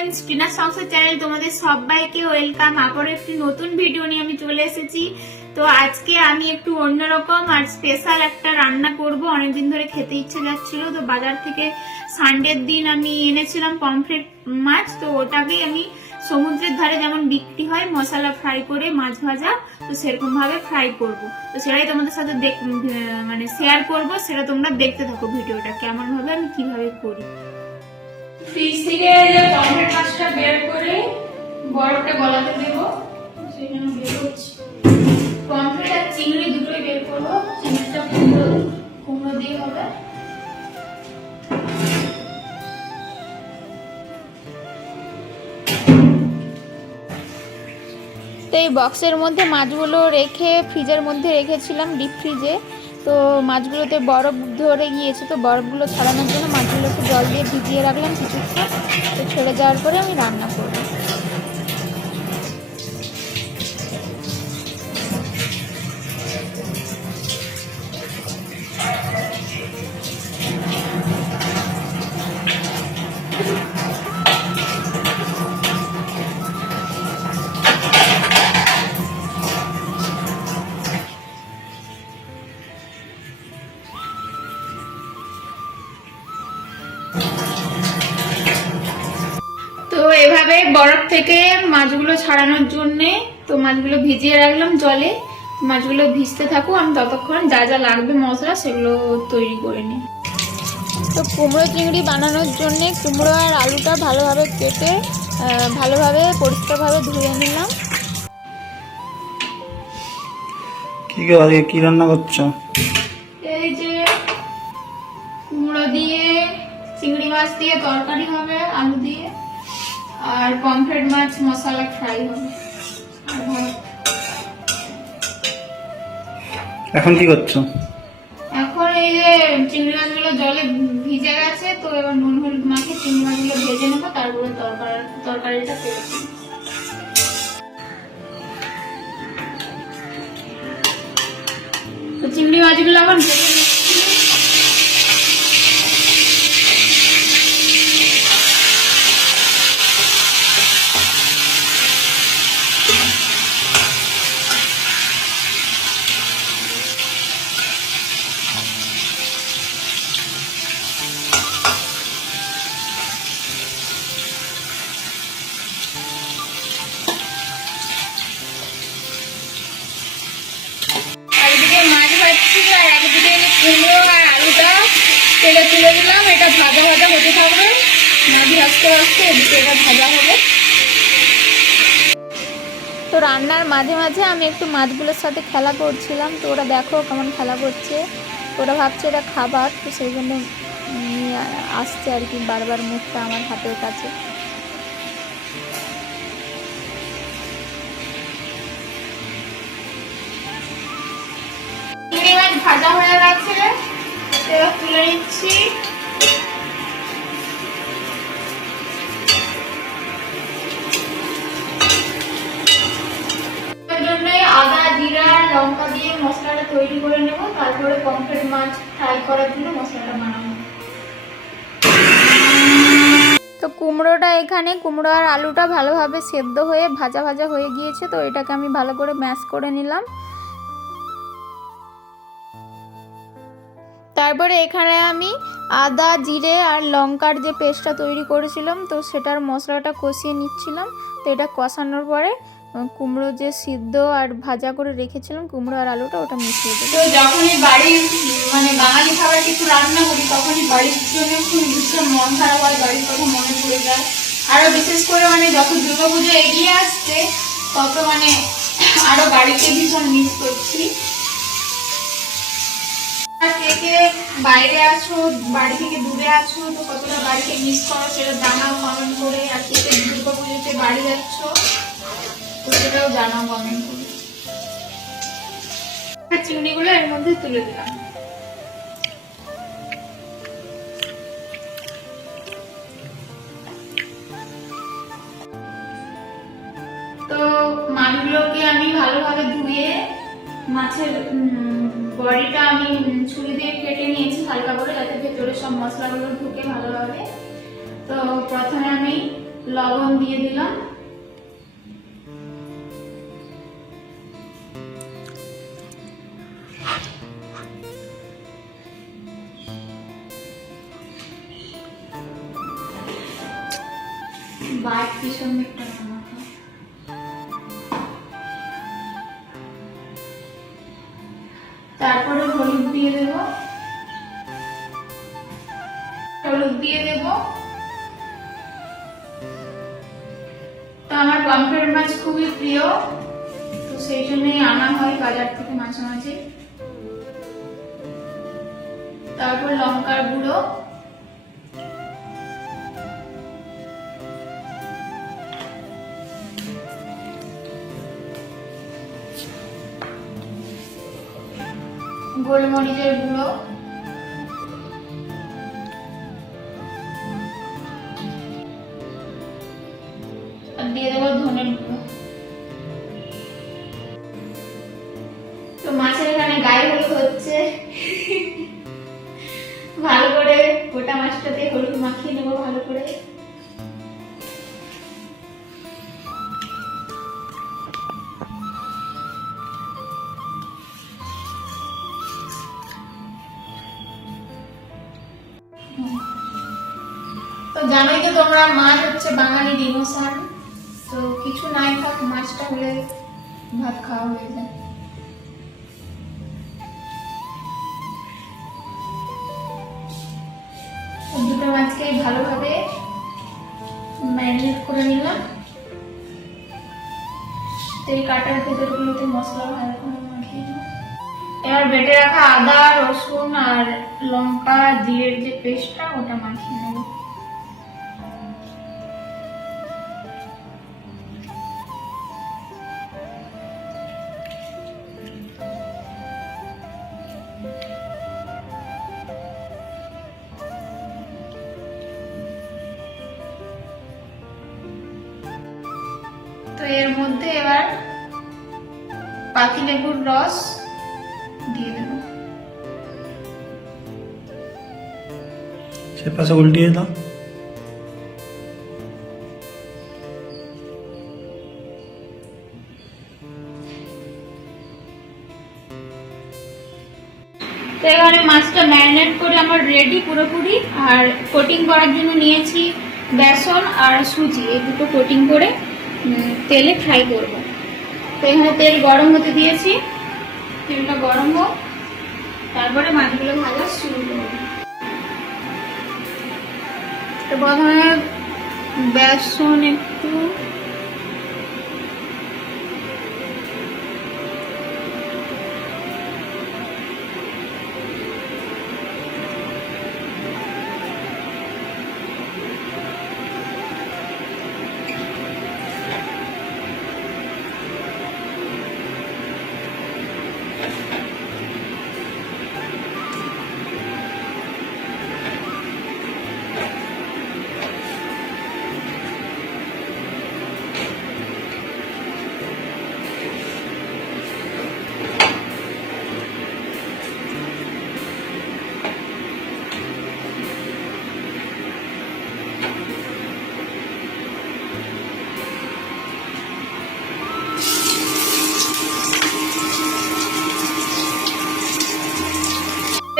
Friends টিনার সংসার channel তোমাদের সবাইকে ওয়েলকাম আবার একটি নতুন ভিডিও নিয়ে আমি চলে এসেছি। তো আজকে আমি একটু অন্যরকম আর স্পেশাল একটা রান্না করব। অনেকদিন ধরে খেতে ইচ্ছে যাচ্ছিল, তো বাজার থেকে সানডের দিন আমি এনেছিলাম পমফ্রেট মাছ। তো ওটাকেই আমি সমুদ্রের ধারে যেমন বিক্রি হয়, মশলা ফ্রাই করে মাছ ভাজা, তো সেরকম ভাবে ফ্রাই করব। তো সেটাই তোমাদের সাথে দেখ- মানে শেয়ার করব, সেটা তোমরা দেখতে থাকো ভিডিওটা কেমন ভাবে আমি কীভাবে করি। ফ্রিজ থেকে যে পমফ্রেট মাছটা বের করে বরফটা গলাতে দেব আর চিংড়ি দুটোই বের করব, চিংড়িটা কুমড়ো কুমড়ো দিয়ে হবে। তো এই বক্সের মধ্যে মাছগুলো রেখে ফ্রিজের মধ্যে রেখেছিলাম ডিপ ফ্রিজে তো মাছগুলোতে বরফ ধরে গিয়েছে, তো বরফগুলো ছাড়ানোর জন্য মাছগুলো একটু জল দিয়ে ভিজিয়ে রাখলাম কিছুক্ষণ। তো ছেড়ে যাওয়ার পরে আমি রান্না করব। এভাবে বরফ থেকে মাছগুলো ছাড়ানোর জন্য তো মাছগুলো ভিজিয়ে রাখলাম জলে। মাছগুলো ভিজতে থাকুক আমি ততক্ষণ যা যা লাগবে মশলা সেগুলো তৈরি করে নিই। তো কুমড়ো চিংড়ি বানানোর জন্যে কুমড়ো আর আলুটা ভালোভাবে কেটে ভালোভাবে পরিষ্কারভাবে ধুয়ে নিলাম। কি গো আজকে কি রান্না করছ? এই যে কুমড়ো দিয়ে চিংড়ি মাছ দিয়ে তরকারি হবে আলু দিয়ে। আর পমফ্রেট মাছ মশলা ফ্রাই হবে। এখন কি করছ এখন এই যে চিংড়ি মাছগুলো জলে ভিজে গেছে তো এবার নুন হলুদ মাখে চিংড়ি মাছগুলো ভেজে নেব তারপরে তরকারি তরকারিটা করে দেবো। তো চিংড়ি মাছগুলো এখন ভেজে তো রান্নার মাঝে মাঝে আমি একটু মাছগুলোর সাথে খেলা করছিলাম, তো ওরা দেখো কেমন খেলা করছে। ওরা ভাবছে এটা খাবার, তো সেই জন্য নিয়ে আসছে আর কি বারবার মুখটা আমার হাতের কাছে। ভাজা হয়ে গেছে। তুলে নিচ্ছি। লঙ্কা দিয়ে মশলাটা তৈরি করে নেব, তারপরে পমফ্রেট মাছ ফ্রাই করার জন্য মশলাটা বানাবো। তো কুমড়োটা এখানে, কুমড়ো আর আলুটা ভালোভাবে সেদ্ধ হয়ে ভাজা ভাজা হয়ে গিয়েছে, তো এটাকে আমি ভালো করে ম্যাশ করে নিলাম। তারপরে এখানে আমি আদা, জিরে আর লঙ্কার যে পেস্টটা তৈরি করেছিলাম, তো সেটার মশলাটা কষিয়ে নিচ্ছিলাম, তো এটা কষানোর পরে কুমড়ো যে সিদ্ধ আর ভাজা করে রেখেছিলাম, কুমড়ো আর আলুটা ওটা মিশিয়ে দেবো। তো যখনই বাড়ির মানে বাঙালি খাবার কিছু রান্না করি, তখনই বাড়ির জন্য খুব ভীষণ মন খারাপ হয়, বাড়ির কথা মনে পড়ে যায়। আরও বিশেষ করে মানে যত দুর্গাপুজো এগিয়ে আসছে, তত মানে আরও বাড়িতে ভীষণ মিস করছি। বাইরে আছো, বাড়ি থেকে দূরে আছো, তো কতটা বাড়িকে মিস করো সেটা জানাও কমেন্ট করে, আর কে কে দুর্গাপুজোতে বাড়ি যাচ্ছ। সেটাও জানাও কমেন্ট চিংড়িগুলো এর মধ্যে তুলে দিলাম। তো মাছগুলোকে আমি ভালোভাবে ধুয়ে মাছের বডিটা আমি ছুরি দিয়ে কেটে নিয়েছি হালকা করে, যাতে ভেতরে সব মশলাগুলো ঢুকে ভালোভাবে। তো প্রথমে আমি লবণ দিয়ে দিলাম। তারপরে হলুদ দিয়ে দেব। হলুদ দিয়ে দেব। তো আমার পম্পের মাছ খুবই প্রিয়, তো সেই জন্যই আনা হয় বাজার থেকে মাঝে মাঝে। তারপর লঙ্কার গুঁড়ো। গোলমরিচের গুঁড়ো। দিয়ে দেবো ধনের গুঁড়ো। তো মাছের এখানে গায়ে হলুদ হচ্ছে। ভালো করে গোটা মাছটাতে হলুদ মাখিয়ে নেব ভালো করে। তোমরা মাছ হচ্ছে বাঙালির ইমোশন তো কিছু নাই থাক, মাছটা হলে ভাত খাওয়া হয়ে যায়। দুটো মাছকে ভালোভাবে ম্যারিনেট করে নিলাম। তো এই কাটার ভেতরগুলোতে মশলা মাখিয়ে এবার বেটে রাখা আদা, রসুন আর লঙ্কা জিরের যে পেস্টটা, ওটা মাখিয়ে এর মধ্যে এবার পাতিলেবুর রস দিয়ে দেবো। সে পাশে উল্টিয়ে দাও। তো এবারে মাছটা ম্যারিনেট করে আমার রেডি পুরোপুরি আর কোটিং করার জন্য নিয়েছি বেসন আর সুজি এই দুটো কোটিং করে। তেলে ফ্রাই করব। তো এখানে তেল গরম হতে দিয়েছি। তেলটা গরম হোক, তারপরে মাছগুলো ভাজা শুরু করব। তো প্রথমে বেসন একটু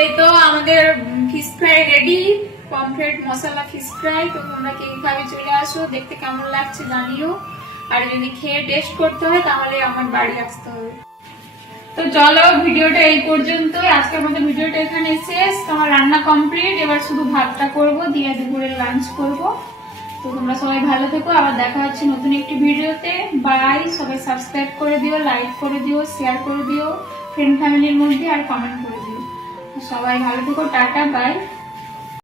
এই তো আমাদের fish fry ready pomfret masala fish fry তো তোমরা কে খাবে চলে আসো, দেখতে কেমন লাগছে জানিও। আর যদি খেয়ে টেস্ট করতে হয়, তাহলে আমার বাড়ি আসতে হবে। তো চলো ভিডিওটা এই পর্যন্ত ভিডিওটা এখানে শেষ। তোমার রান্না কমপ্লিট এবার শুধু ভাতটা করব, দিয়ে দুপুরে লাঞ্চ করব। তো তোমরা সবাই ভালো থেকো। আবার দেখা হচ্ছে নতুন একটি ভিডিওতে। বাই সবাই সাবস্ক্রাইব করে দিও লাইক করে দিও শেয়ার করে দিও ফ্রেন্ড ফ্যামিলির মধ্যে, আর কমেন্ট করে সবাই ভালো থেকো টাটা বাই